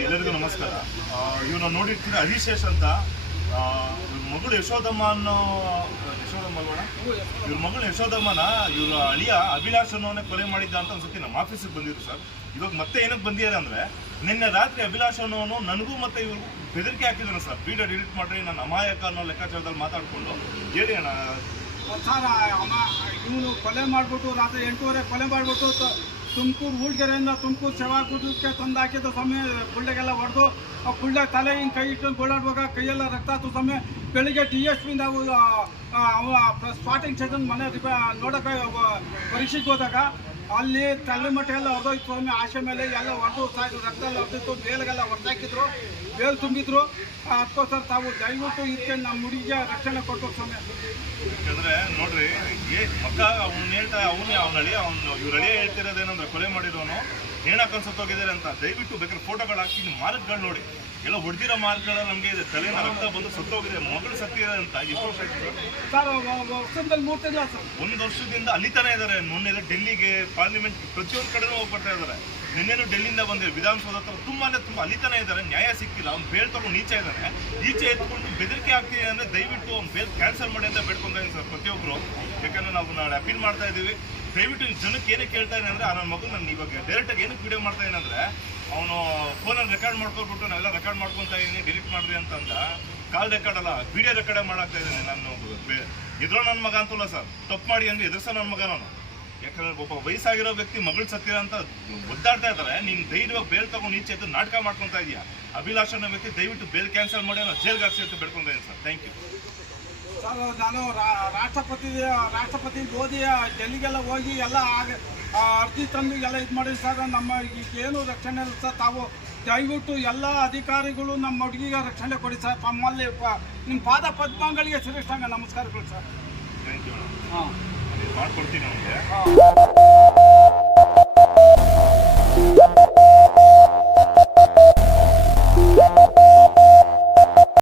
ಎಲ್ಲರಿಗೂ ನಮಸ್ಕಾರ. ಇವ್ರನ್ನ ನೋಡಿರ್ತೀರ ಹರಿಶೇಷ್ ಅಂತ. ಇವ್ರ ಮಗಳು ಯಶೋದಮ್ಮ ಅನ್ನೋ ಇವ್ರ ಮಗಳು ಯಶೋದಮ್ಮನ ಇವ್ರ ಅಳಿಯ ಅಭಿಲಾಷ್ ಅನ್ನೋನೇ ಕೊಲೆ ಮಾಡಿದ್ದ ಅಂತ ಒಂದ್ಸತಿ ನಮ್ಮ ಆಫೀಸಿಗೆ ಬಂದಿದ್ರು ಸರ್. ಇವಾಗ ಮತ್ತೆ ಏನಕ್ಕೆ ಬಂದಿದ್ದಾರೆ ಅಂದ್ರೆ, ನಿನ್ನೆ ರಾತ್ರಿ ಅಭಿಲಾಷ್ ಅನ್ನೋನು ನನಗೂ ಮತ್ತೆ ಇವ್ರಿಗೂ ಬೆದರಿಕೆ ಹಾಕಿದ್ದಾನೆ ಸರ್. ವಿಡಿಯೋ ಡಿಲೀಟ್ ಮಾಡ್ರಿ, ನಾನು ಅಮಾಯಕ ಅನ್ನೋ ಲೆಕ್ಕಾಚಾರದಲ್ಲಿ ಮಾತಾಡ್ಕೊಂಡು ಹೇಳಿ ಅಣ್ಣ ಸರ್. ಇವನು ಕೊಲೆ ಮಾಡಿಬಿಟ್ಟು ರಾತ್ರಿ 8:30 ಕೊಲೆ ಮಾಡಿಬಿಟ್ಟು ತುಮಕೂರು ಊಳ್ಗೆರೆಯಿಂದ ತುಮಕೂರು ಸೇವಾಕೂಟಕ್ಕೆ ತಂದು ಹಾಕಿದ ಸಮಯ ಗುಳ್ಳೆಗೆಲ್ಲ ಹೊಡೆದು ಆ ಗುಳ್ಳೆ ತಲೆ ಹಿಂಗೆ ಕೈ ಇಟ್ಟು ಗೋಳಾಡುವಾಗ ಕೈಯೆಲ್ಲ ರಕ್ತ ಹಾಕೋ ಸಮಯ ಬೆಳಿಗ್ಗೆ DSPಯಿಂದ ಸ್ಪಾಟಿಂಗ್ ಸೆಷನ್ ಮನೆ ನೋಡೋಕೆ ಪರೀಕ್ಷೆಗೆ ಹೋದಾಗ ಅಲ್ಲಿ ತಲೆ ಮಟ್ಟ ಎಲ್ಲ ಹೊರದೋಯ್ತು ಸ್ವಾಮಿ. ಆಶೆ ಮೇಲೆ ಎಲ್ಲ ಹೊಡೆದು ರಕ್ತ ಎಲ್ಲ ಹೊಡೆದಿತ್ತು, ಬೇಲ್ಗೆಲ್ಲ ಹೊಡೆದಾಕಿದ್ರು, ಬೇಲ್ ತುಂಬಿದ್ರು. ಅದಕ್ಕೋಸ್ಕರ ತಾವು ದಯವಿಟ್ಟು ಇದಕ್ಕೆ ನಮ್ಮ ಹುಡುಗಿಗೆ ರಕ್ಷಣೆ ಕೊಟ್ಟು ಸ್ವಾಮಿ. ಯಾಕಂದ್ರೆ ನೋಡ್ರಿ, ಮಕ್ಕ ಅವ್ನು ಹೇಳ್ತಾ ಅವ್ನ ಅಳಿಯ ಇವ್ರ ಅಳಿಯ ಹೇಳ್ತಿರೋದೇನಂದ್ರೆ ಕೊಲೆ ಮಾಡಿರೋನು ನೇಣಕ್ಕೆ ಸತ್ತೋಗಿದ್ದಾರೆ ಅಂತ. ದಯವಿಟ್ಟು ಬೇಕಾದ್ರೆ ಫೋಟೋಗಳು ಹಾಕಿ ಮಾರ್ಕ್ಗಳು ನೋಡಿ, ಎಲ್ಲ ಹೊಡೆದಿರೋ ಮಾರ್ಕ್ಗಳ ನಮಗೆ ಇದೆ. ತಲೆನ ರಕ್ತ ಬಂದು ಸತ್ತೋಗಿದೆ, ಮಗಳು ಸತ್ತಿದೆ ಅಂತ. ಎಷ್ಟು ವರ್ಷ ಆಯ್ತು ಸರ್? ವರ್ಷದಲ್ಲಿ 3 ತಿಂಗಳ ಸರ್. 1 ವರ್ಷದಿಂದ ಅಲ್ಲಿತಾನೆ ಇದ್ದಾರೆ. ಮೊನ್ನೆ ಡೆಲ್ಲಿಗೆ ಪಾರ್ಲಿಮೆಂಟ್ ಪ್ರತಿಯೊಂದು ಕಡೆನೂ ಹೋಗ್ಬರ್ತಾ ಇದ್ದಾರೆ. ನಿನ್ನೆನೂ ಡೆಲ್ಲಿಯಿಂದ ಬಂದಿದ್ದಾರೆ. ವಿಧಾನಸೌಧ ಹತ್ರ ತುಂಬ ಅಲ್ಲಿತಾನೆ ಇದ್ದಾರೆ. ನ್ಯಾಯ ಸಿಕ್ಕಿಲ್ಲ. ಅವ್ನು ಬೇಲ್ ತಗೊಂಡು ಈಚೆ ಇದ್ದಾನೆ. ಈಚೆ ಎತ್ಕೊಂಡು ಬೆದರಿಕೆ ಆಗ್ತಿದೆ ಅಂದರೆ ದಯವಿಟ್ಟು ಅವ್ನು ಬೇಲ್ ಕ್ಯಾನ್ಸಲ್ ಮಾಡಿ ಅಂತ ಬೇಡ್ಕೊಂತ ಇದ್ದೀನಿ ಸರ್ ಪ್ರತಿಯೊಬ್ಬರು. ಯಾಕಂದರೆ ನಾವು ನಾಳೆ ಅಪೀಲ್ ಮಾಡ್ತಾ ಇದ್ದೀವಿ. ದಯವಿಟ್ಟು ಜನಕ್ಕೆ ಏನಕ್ಕೆ ಕೇಳ್ತಾ ಇದ್ದೀನಿ ಅಂದರೆ, ನನ್ನ ಮಗು ನಾನು ಇವಾಗ ಡೈರೆಕ್ಟಾಗಿ ಏನಕ್ಕೆ ವೀಡಿಯೋ ಮಾಡ್ತಾ ಇದ್ದೀನಿ ಅಂದರೆ, ಅವನು ಫೋನಲ್ಲಿ ರೆಕಾರ್ಡ್ ಮಾಡ್ಕೊಬಿಟ್ಟು ನಾವೆಲ್ಲ ರೆಕಾರ್ಡ್ ಮಾಡ್ಕೊತಾ ಇದ್ದೀನಿ, ಡಿಲೀಟ್ ಮಾಡಿರಿ ಅಂತಂದ. ಕಾಲ್ ರೆಕಾರ್ಡ್ ಅಲ್ಲ, ವಿಡಿಯೋ ರೆಕಾರ್ಡೇ ಮಾಡಾಕ್ತಾ ಇದ್ದೀನಿ. ನಾನು ಎದುರೋ ನನ್ನ ಮಗ ಅಂತಲ್ಲ ಸರ್, ತಪ್ಪು ಮಾಡಿ ಅಂದರೆ ಎದುರಿಸೋ ನನ್ನ ಮಗ ನಾನು. ಯಾಕಂದ್ರೆ ಒಬ್ಬ ವಯಸ್ಸಾಗಿರೋ ವ್ಯಕ್ತಿ ಮಗಳು ಸತ್ತಿರ ಅಂತ ಒದ್ದಾಡ್ತಾ ಇದ್ದಾರೆ. ನೀನು ಧೈರ್ಯವಾಗಿ ಬೇಲ್ ತಗೊಂಡು ಈಚೆ ಎದ್ದು ನಾಟಕ ಮಾಡ್ಕೊತಾ ಇದೆಯಾ. ಅಭಿಲಾಷ್ ಅನ್ನೋ ವ್ಯಕ್ತಿ ದಯವಿಟ್ಟು ಬೇಲ್ ಕ್ಯಾನ್ಸಲ್ ಮಾಡಿ ನಾವು ಜೈಲ್ಗೆ ಹಾಕ್ಸಿ ಅಂತ ಬೇಡ್ಕೊತಾ ಇದ್ದೀನಿ ಸರ್. Thank you sir. ನಾನು ರಾಷ್ಟ್ರಪತಿ ಓದಿ ಡೆಲ್ಲಿಗೆಲ್ಲ ಹೋಗಿ ಎಲ್ಲ ಅರ್ಜಿ ತಂದು ಎಲ್ಲ ಇದು ಮಾಡಿ ಸರ್. ನಮ್ಮ ಏನು ರಕ್ಷಣೆ ಇಲ್ಲ ಸರ್. ತಾವು ದಯವಿಟ್ಟು ಎಲ್ಲ ಅಧಿಕಾರಿಗಳು ನಮ್ಮ ಹುಡುಗಿಗೆ ರಕ್ಷಣೆ ಕೊಡಿ ಸರ್. ತಮ್ಮಲ್ಲಿ ನಿಮ್ಮ ಪಾದ ಪದ್ಮಗಳಿಗೆ ಶ್ರೇಷ್ಠಾಂಗ ನಮಸ್ಕಾರಗಳು ಸರ್. Thank you. ಹಾಂ, ಮಾಡ್ಕೊಡ್ತೀನಿ ಅವನಿಗೆ.